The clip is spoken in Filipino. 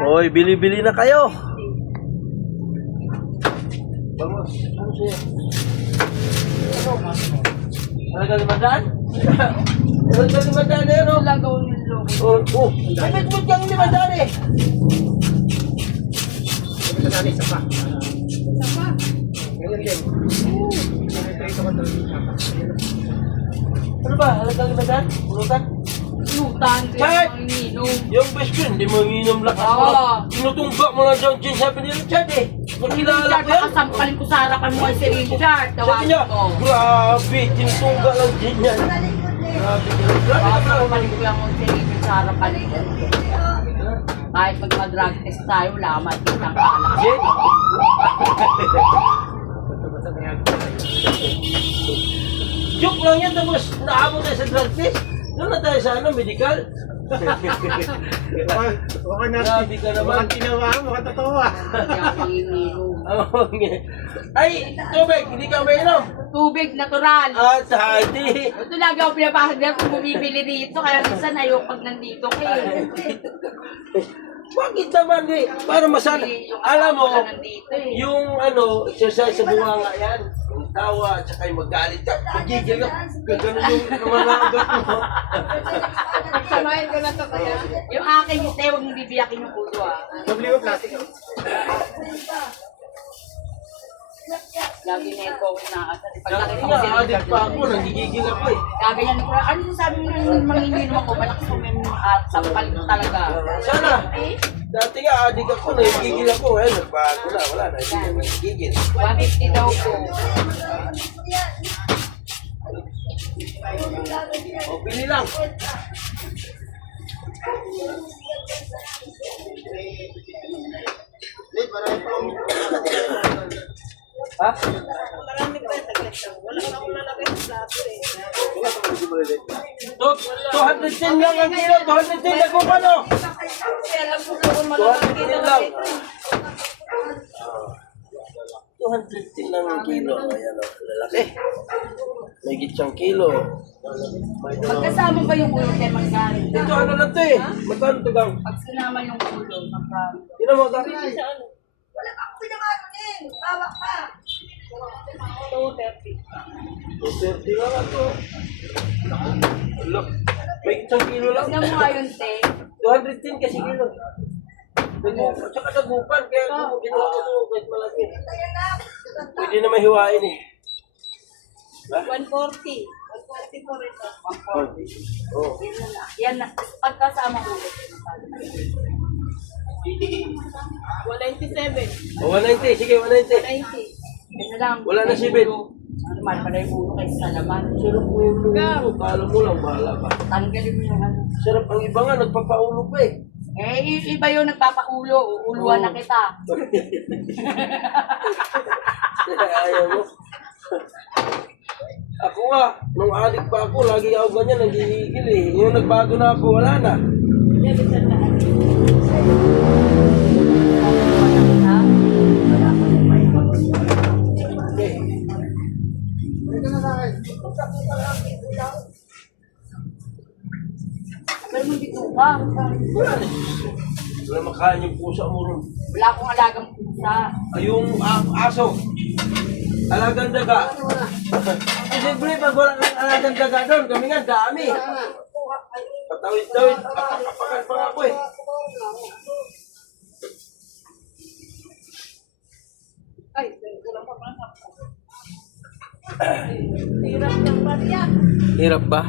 Hoy, bili-bili na kayo. Vamos, ano siya? Talaga limandaan? Talaga limandaan na yun, no? Lagaw yung loko. Oh, may bitbit kang limandaan eh. Isa pa. Sama. Ganyan din. Ito ko doon. Ano ba? Talaga limandaan? Pulutan? Lutan. Chad! Kaya manginginom. Yung best friend, di mo nginom lakas mo. Oo. Tinutungga mo lang dyan, Jen, sabi ni Richard eh. Pag kilala Richard, ko yan. nakasampalin ko sa harapan mo si Richard. Sabi niya, Tawagin ko. grabe, tinutungga lang Jen yan. Grabe, grabe. Nakasampalin ko lang si Richard sa harapan ko. Kahit magpa-drug test tayo, wala ka makikita ang alak. Jen? Joke lang yan, tapos naabot tayo sa drug test. Doon na tayo sa medical. Baka Grabe ka naman. Baka ginawa mo, baka totoo ah. Kaya manginginom. Oo, nga. Ay, tubig, hindi ka mainom. Tubig, natural. At hindi. Ito lagi ako pinapasag dyan kung bumibili dito. Kaya minsan ayoko pag nandito kayo. Bakit naman eh? Para masana. Alam mo, Nandito eh. yung exercise sa bunganga yan. Yung tawa, at saka yung magalit ka. Magigil ka. Gano'n yung nangangagat mo. Samahin ko na to kaya. Yung akin, hindi, huwag mong bibiyakin yung ulo ah. W plastic. Lagi na ito ako inaasal. Pag Dati nakita ko nga, si adik Richard, pa ako. Nagigigil ako eh. gaganyan ko lang. Ano sabi mo nang manginginom ako? Malakas ko may sampal ko talaga. Sana. Dati nga, adik ako. Nagigigil ako. Eh, nagbago na. Wala na. Hindi na nagigigil. 150 daw po. O, pili lang. Ha? To, 210 lang ang kilo, 210 na kung ano. 210 lang. 210 lang ang kilo. Ayan o, lalaki. May gitsang kilo. Pagkasama ba yung ulo kay magkano? Ito ano na to eh. Magkano to gang? Pag sinama yung ulo, magkano? Sino mo gang? Wala kang pinamano din. Tawag ka. 230. 230 lang ito. Look, may gitsang kilo lang. Tignan mo ngayon, te. 210 kasi kilo. At saka nagupan, kaya ginawa ko ito kahit malaki. Pwede na mahiwain eh. 140. 140 po rin. 140. Oh. Yan na. Pagkasama ulo. 197. O, 190, sige 190. 90. Yan na lang. Wala na si Ben. Ano man pala yung ulo kaysa sa laman. Sarap mo yung ulo. Kala mo lang, bahala ka. Tanggalin mo yung ano. Sarap, ang iba nga, nagpapaulo pa eh. Iba yung nagpapaulo. Uuluan na kita. Ayaw mo. Ako nga, nung adik pa ako, lagi ako ganyan, nagigigil eh. Yung nagbago na ako, wala na. Okay. Pero mo dito ka. Wala na. Wala makain yung pusa mo ron. Wala akong alagang pusa. Ay, yung aso. Alagang daga. Siyempre, pag wala ng alagang daga doon, kami nga dami. Patawid-tawid, apakan pa ako eh. Ay, kulang pa pala. Hirap ng bariya. Hirap ba?